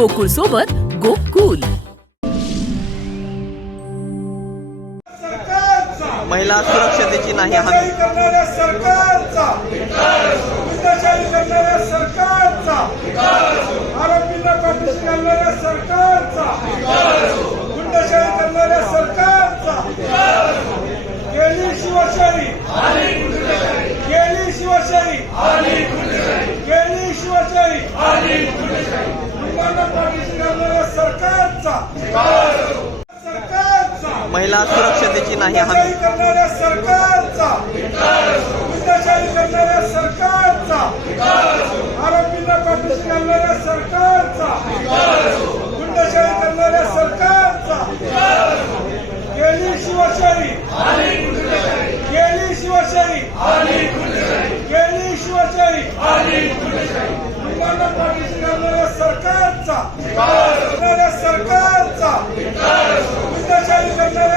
गोकुळ सोबत गोकुल. सरकारचा महिला सुरक्षतेची नाही हमी गुंडशाही करणाऱ्या सरकारचा महिला सुरक्षतेची नाही हमी. करणाऱ्या सरकारचा करणाऱ्या सरकारचा आरोपींना पाठीशी घालणाऱ्या सरकारचा गुंडशाही करणाऱ्या सरकारचा गेली शिवशाही गेली शिवशाही गेली शिवशाही पाठीशी घालणाऱ्या सरकारचा. करणाऱ्या सरकारचा हिंदशाही करणाऱ्या